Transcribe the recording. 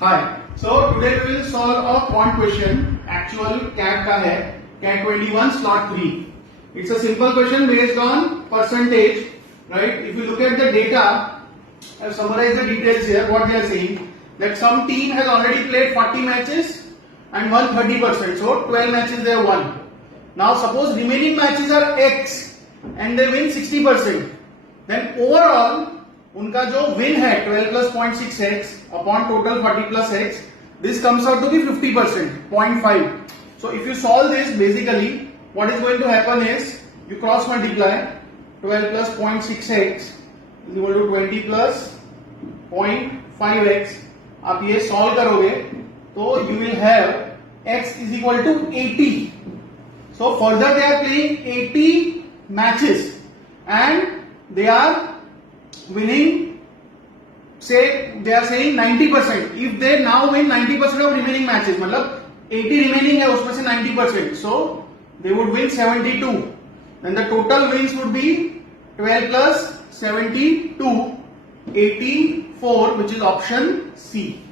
Hi. So today we will solve a quant question. Actual CAT का है. CAT 21 slot 3. It's a simple question based on percentage, right? If you look at the data, I've summarized the details here. What they are saying that some team has already played 40 matches and won 30%. So 12 matches they have won. Now suppose remaining matches are X and they win 60%. Then overall उनका जो win है 12 plus 0.6x upon total 40 plus x, this comes out to be 50%, 0.5. So if you solve this, basically what is going to happen is you cross multiply 12 plus 0.6x is equal to 20 plus 0.5x. आप ये solve करोगे तो you will have x is equal to 80. So further they are playing 80 matches and they are winning, say they are saying 90%. If they now win 90% of remaining matches, मतलब 80 remaining है उसमें से 90%, so they would win 72. Then the total wins would be 12 plus 72, 84, which is option C.